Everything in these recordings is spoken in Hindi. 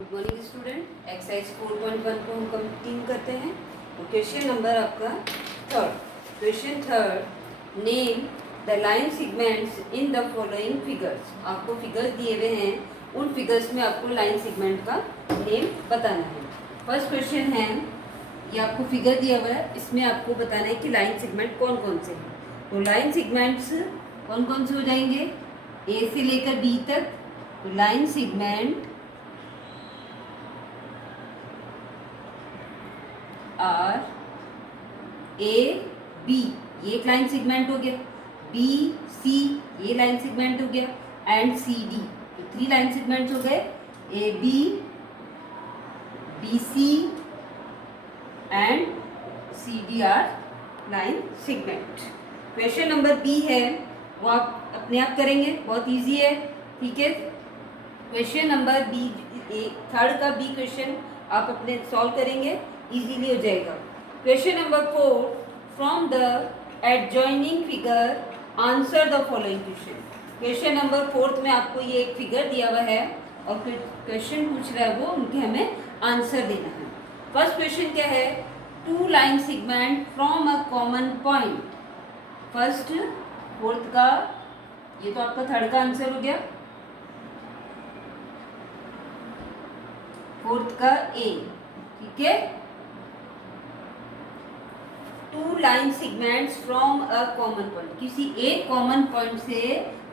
Good morning student. एक्सरसाइज 4.1 को हम कंप्लीट करते हैं और क्वेश्चन नंबर आपका third. Question third, name the line segments in the following figures. आपको फिगर्स दिए हुए हैं, उन फिगर्स में आपको लाइन सेगमेंट का नेम बताना है। फर्स्ट क्वेश्चन है, ये आपको फिगर दिया हुआ है, इसमें आपको बताना है कि लाइन सेगमेंट कौन कौन से हैं। तो लाइन सेगमेंट्स कौन कौन से हो जाएंगे, ए से लेकर बी तक। तो line segment are A B, ये एक लाइन सेगमेंट हो गया। बी सी, ये लाइन सेगमेंट हो गया। एंड सी डी, तो 3 लाइन सेगमेंट्स हो गए। A B, B C and C D are line segment. Question number B है, वो आप अपने आप करेंगे, बहुत इजी है, ठीक है। क्वेश्चन नंबर बी, थर्ड का बी क्वेश्चन आप अपने सॉल्व करेंगे, इजीली हो जाएगा। Question number 4, from the adjoining figure answer the following question. Question number 4 में आपको ये एक फिगर दिया हुआ है और क्वेश्चन पूछ रहा है, वो उनके हमें आंसर देना है। फर्स्ट क्वेश्चन क्या है, 2 line segment from a common point. First fourth का, ये तो आपका थर्ड का आंसर हो गया, फोर्थ का ए, ठीक है। 2 line segments from a common point, किसी एक कॉमन पॉइंट से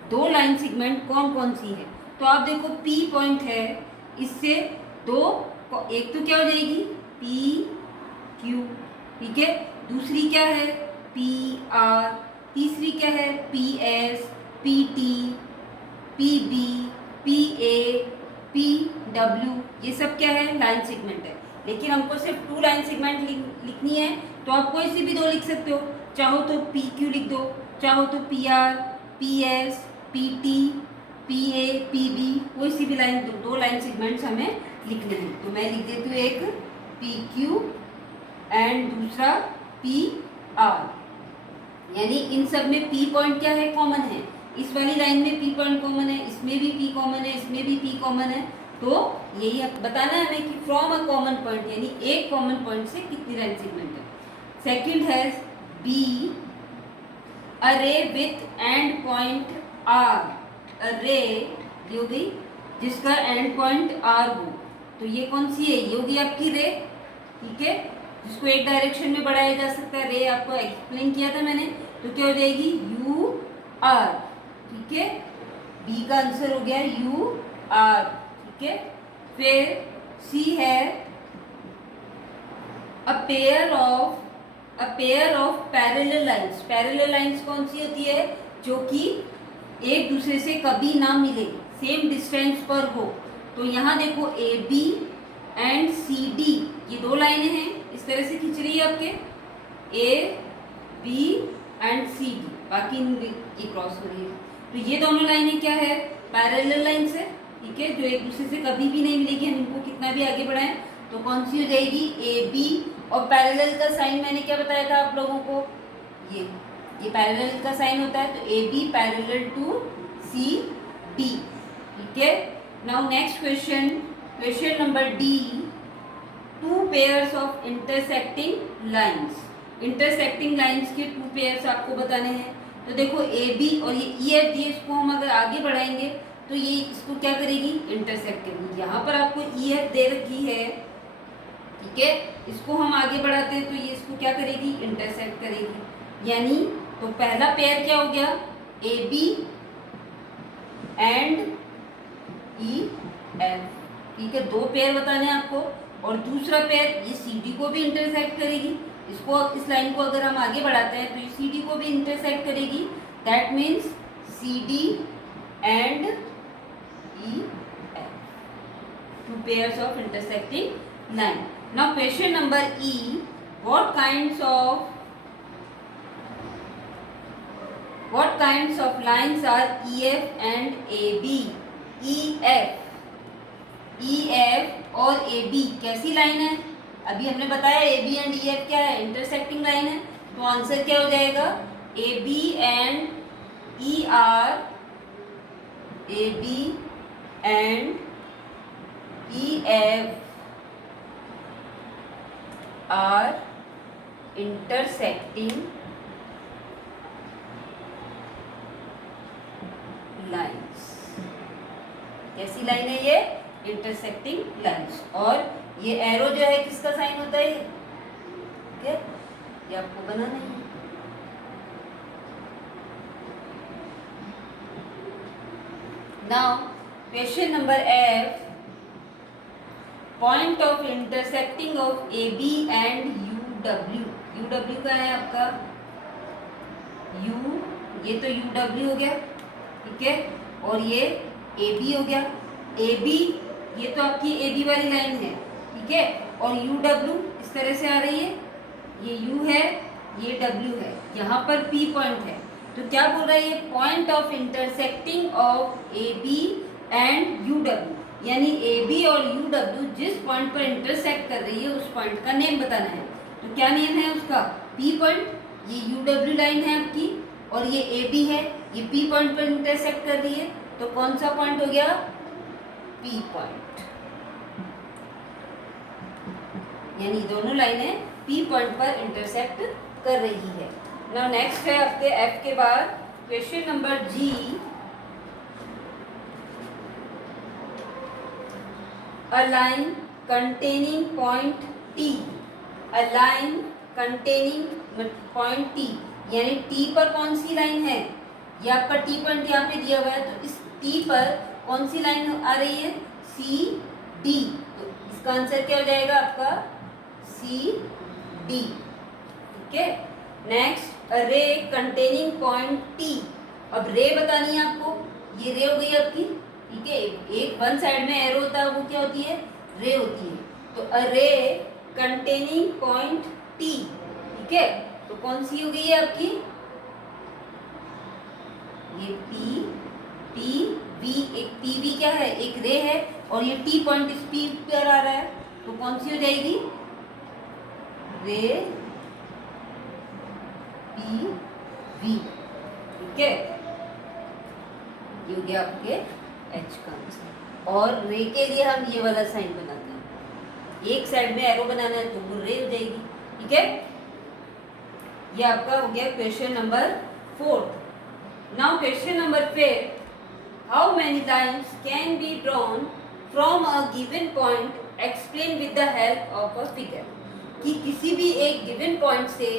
2 लाइन सेगमेंट कौन कौन सी है। तो आप देखो P पॉइंट है, इससे 2, एक तो क्या हो जाएगी पी क्यू, ठीक है। दूसरी क्या है पी आर, तीसरी क्या है P S, P T, P B, P A, P W, ये सब क्या है लाइन सेगमेंट है। लेकिन हमको सिर्फ 2 लाइन सेगमेंट लिखनी है, तो आप कोई सी भी 2 लिख सकते हो। चाहो तो पी क्यू लिख दो, चाहो तो P R, P S, P T, P A, P B, कोई सी भी लाइन, 2 लाइन सेगमेंट्स हमें लिखने हैं। तो मैं लिख देती हूँ एक पी क्यू एंड दूसरा पी आर, यानी इन सब में पी पॉइंट क्या है कॉमन है। इस वाली लाइन में पी पॉइंट कॉमन है, इसमें भी पी कॉमन है, इसमें भी पी कॉमन है। तो यही बताना है हमें कि फ्रॉम अ कॉमन पॉइंट, यानी एक कॉमन पॉइंट से कितनी लाइन सेगमेंट है। सेकंड है बी, अरे विथ एंड पॉइंट आर। अरे ये हो गई जिसका एंड पॉइंट आर हो, तो ये कौन सी है, ये होगी आपकी रे, ठीक है, जिसको एक डायरेक्शन में बढ़ाया जा सकता है। रे आपको एक्सप्लेन किया था मैंने, तो क्या हो जाएगी यू आर, ठीक है। बी का आंसर हो गया यू आर, ठीक है। फिर सी है a pair of parallel lines. Parallel lines कौन सी होती है, जो कि एक दूसरे से कभी ना मिले, सेम डिस्टेंस पर हो। तो यहाँ देखो A B and C D, ये 2 लाइनें हैं, इस तरह से खींच रही है आपके A B and C D, बाकी ये क्रॉस हो रही है। तो ये दोनों लाइनें क्या है पैरेलल लाइंस है, ठीक है, जो एक दूसरे से कभी भी नहीं मिलेगी, हम इनको कितना भी आगे बढ़ाएं। तो कौन सी हो जाएगी ए बी, और पैरेलल का साइन मैंने क्या बताया था आप लोगों को, ये पैरेलल का साइन होता है, तो A B parallel to C D, ठीक है। Now next question, question number D, 2 pairs of intersecting lines. Intersecting lines के 2 पेयर्स आपको बताने हैं। तो देखो ए बी और ये ई एफ डी, इसको हम अगर आगे बढ़ाएंगे तो ये इसको क्या करेगी इंटरसेक्ट करेगी। यहाँ पर आपको ई एफ दे रखी है, ठीक है, इसको हम आगे बढ़ाते हैं तो ये इसको क्या करेगी इंटरसेक्ट करेगी। यानी तो पहला पेयर क्या हो गया A B and E F, ठीक है, 2 पेयर बताने हैं आपको। और दूसरा पेयर ये सी डी को भी इंटरसेक्ट करेगी, इसको इस लाइन को अगर हम आगे बढ़ाते हैं तो ये सी डी को भी इंटरसेक्ट करेगी। That means C D and E F, 2 pairs of intersecting line. Now question number E, what kinds of lines are EF and AB? EF और AB कैसी लाइन है, अभी हमने बताया AB एंड EF क्या है इंटरसेक्टिंग लाइन है। तो आंसर क्या हो जाएगा AB and ER, AB and EF are intersecting lines. कैसी लाइन है ये? Intersecting lines. और ये एरो जो है किसका साइन होता है? ठीक है, ये आपको बनाना है। Now question number F, point of intersecting of AB and UW। UW का है आपका U, ये तो UW हो गया, ठीक है, और ये AB हो गया। AB ये तो आपकी AB वाली लाइन है, ठीक है, और UW इस तरह से आ रही है, ये U है, ये W है, यहाँ पर P पॉइंट है। तो क्या बोल रहा है ये? Point of intersecting of AB and UW, यानी AB और UW जिस पॉइंट पर इंटरसेक्ट कर रही है उस पॉइंट का नेम बताना है। तो क्या नेम है उसका? P point. ये UW लाइन है आपकी और ये AB है, ये P पॉइंट पर इंटरसेक्ट कर रही है, तो कौन सा पॉइंट हो गया? P point. यानी दोनों लाइनें P पॉइंट पर इंटरसेक्ट कर रही है। नाउ नेक्स्ट है आपके F के बाद question number G, a line containing point T, a line containing point T, यानी T पर कौन सी लाइन है? ये आपका T पॉइंट यहाँ पे दिया हुआ है, तो इस T पर कौन सी लाइन आ रही है? CD। तो इसका आंसर क्या हो जाएगा आपका? CD। ठीक है। नेक्स्ट, रे कंटेनिंग पॉइंट T। अब रे बतानी है आपको, ये रे हो गई आपकी, ठीक है, एक वन साइड में एरो होता है, वो क्या होती है? रे होती है। तो अ रे कंटेनिंग पॉइंट T, ठीक है, तो कौन सी हो गई है आपकी? ये PV, एक PV क्या है? एक रे है, और ये T पॉइंट इस P पर आ रहा है, तो कौन सी हो जाएगी? रे PV, ठीक है, ये हो गया आपके H का आंसर। और रे के लिए हम ये वाला साइन बनाते हैं, एक साइड में एरो बनाना है तो वो रे हो जाएगी, ठीक है। ये आपका हो गया question number 4। Now question number 5, how many lines can be drawn from a given point, explain with the help of a figure. कि किसी भी एक गिवन पॉइंट से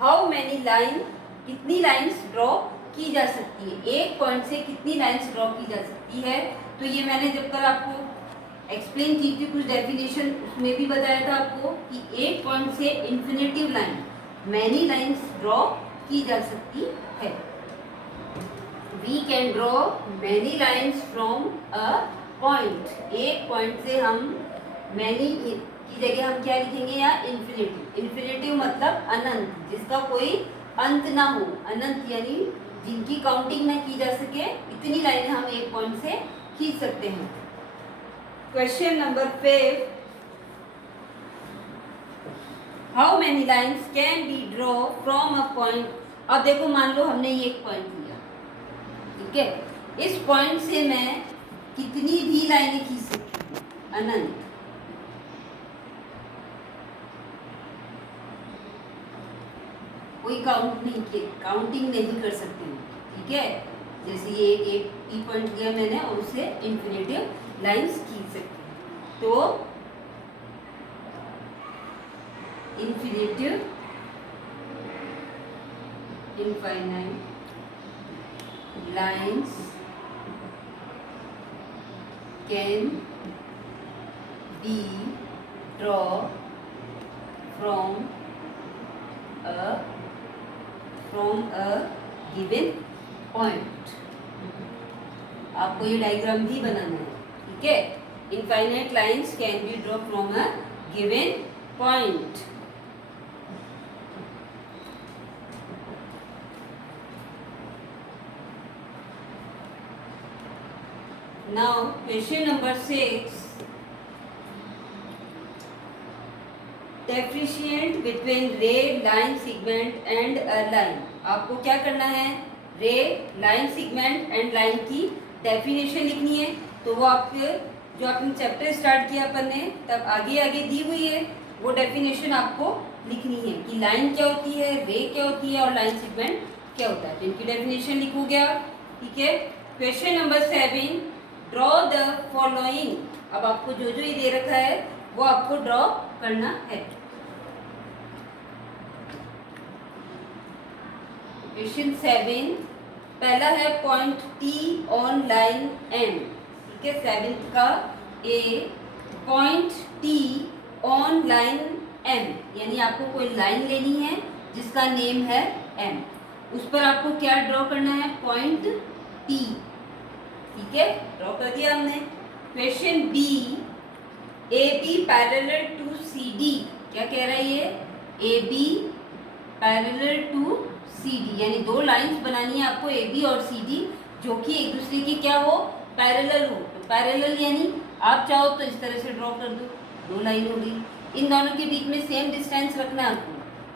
हाउ मेनी लाइन, कितनी लाइन्स ड्रॉ की जा सकती है, एक पॉइंट से कितनी लाइन्स ड्रॉ की जा सकती है। तो ये मैंने जब कल आपको एक्सप्लेन की थी कुछ डेफिनेशन, उसमें भी बताया था आपको कि एक पॉइंट से infinitive line, many lines draw की जा सकती है। We can draw many lines from a point. एक पॉइंट से हम मैनी की जगह हम क्या लिखेंगे? या इन्फिनेटिव। इन्फिनेटिव मतलब अनंत, जिसका कोई अंत ना हो, अनंत यानी जिनकी काउंटिंग ना की जा सके, इतनी लाइनें हम एक पॉइंट से खींच सकते हैं। Question number 5, how many lines can be draw from a point. अब देखो, मान लो हमने ये एक पॉइंट लिया, ठीक है, इस पॉइंट से मैं कितनी भी लाइनें खींच सकती हूँ? अनंत। कोई काउंटिंग नहीं कर सकती हूँ, ठीक है। जैसे ये एक P पॉइंट लिया मैंने और उससे इन्फिनेटिव लाइन्स खींच सकती हूँ। तो infinitive, infinite lines can be draw from a given point। आपको ये डायग्राम भी बनाना है, ठीक है। Infinite lines can be draw from a given point. Now question number 6, differentiate between ray, line segment and a line. आपको क्या करना है? Ray, line segment and line की डेफिनेशन लिखनी है। तो वो आपके जो आपने चैप्टर स्टार्ट किया अपन ने, तब आगे आगे दी हुई है वो डेफिनेशन आपको लिखनी है कि लाइन क्या होती है, रे क्या होती है और लाइन सेगमेंट क्या होता है। तो इनकी डेफिनेशन लिखोगे आप, ठीक है। Question number 7, draw the following. अब आपको जो जो ये दे रखा है वो आपको ड्रॉ करना है। क्वेश्चन 7, पहला है point T on line M, ठीक है। 7th का A, point T on line M, यानी आपको कोई लाइन लेनी है जिसका नेम है एम, उस पर आपको क्या ड्रॉ करना है, पॉइंट टी, ठीक है। ड्रॉ कर दिया हमने। Question B, A B parallel to C D, क्या कह रहा है ये, A B parallel to C D, यानी दो लाइंस बनानी है आपको ए बी और सी डी जो कि एक दूसरे की क्या हो, पैरेलल हो। तो पैरेलल यानी आप चाहो तो इस तरह से ड्रॉ कर दो, दो लाइन हो गई। इन दोनों के बीच में सेम डिस्टेंस रखना है आपको।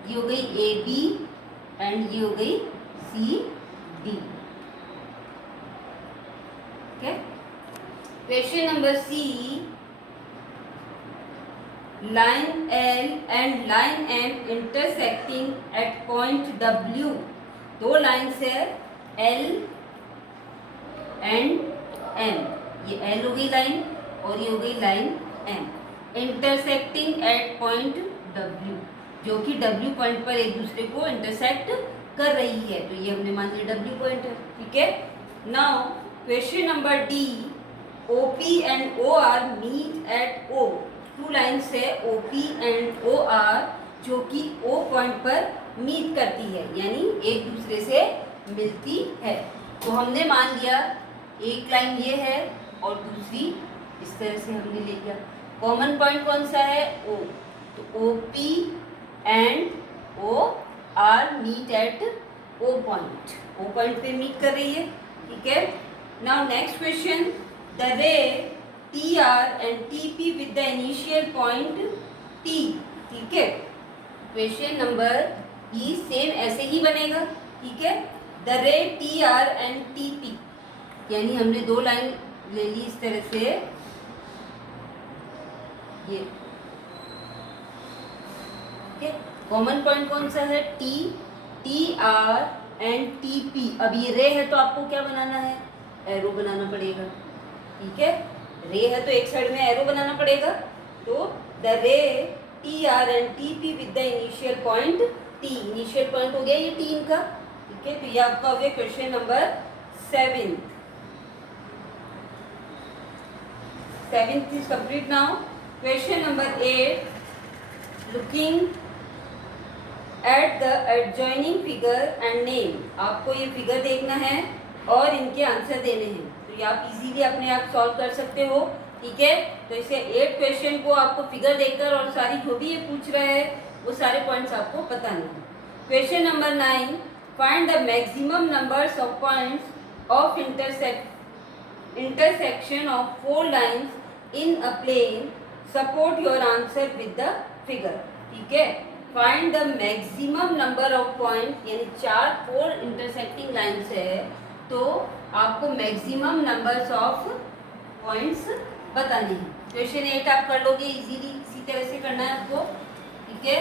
ये हो गई ए बी एंड ये हो गई सी डी, ठीक है। Question number C, line L and line M intersecting at point W, दो लाइन्स है L and M, ये L हो गई लाइन और ये हो गई line M, intersecting at point W, जो कि W पॉइंट पर एक दूसरे को इंटरसेक्ट कर रही है। तो ये हमने मान लिया W पॉइंट है, ठीक है। Now question number D, OP and OR meet at O, two lines है OP एंड OR जो कि O पॉइंट पर मीट करती है, यानी एक दूसरे से मिलती है। तो हमने मान लिया एक लाइन ये है और दूसरी इस तरह से हमने ले लिया। कॉमन पॉइंट कौन सा है, O, तो OP and OR meet at O point, O point पे मीट कर रही है, ठीक है। Now next question, the ray TR and TP with the initial point T, ठीक है। क्वेश्चन नंबर ई सेम ऐसे ही बनेगा, ठीक है। The ray TR and TP, यानी हमने दो लाइन ले ली इस तरह से, ये, ठीक है। कॉमन पॉइंट कौन सा है, T, TR एंड TP। अब ये रे है तो आपको क्या बनाना है, एरो बनाना पड़ेगा, ठीक है। रे है तो एक साइड में एरो बनाना पड़ेगा। तो the ray TR and TP with the initial point T, initial point हो गया ये T इनका, ठीक है। तो ये आपका हो गया question number 7 is complete. Now question number 8, looking at the adjoining figure and name, आपको ये फिगर देखना है और इनके आंसर देने हैं। तो ये आप इजीली अपने आप सॉल्व कर सकते हो, ठीक है। तो इसे 8 क्वेश्चन को आपको फिगर देखकर और सारी जो भी ये पूछ रहा है वो सारे पॉइंट्स आपको पता नहीं है। Question number 9, find the maximum numbers of points of intersection of 4 lines in a plane, support your answer with the figure, ठीक है। Find the maximum number of point, यानी 4 इंटरसेक्टिंग लाइन्स है तो आपको मैक्सिमम नंबर्स ऑफ पॉइंट्स बताने हैं। क्वेश्चन 8 आप कर लोगे इजीली, इसी तरह से करना है आपको, ठीक है।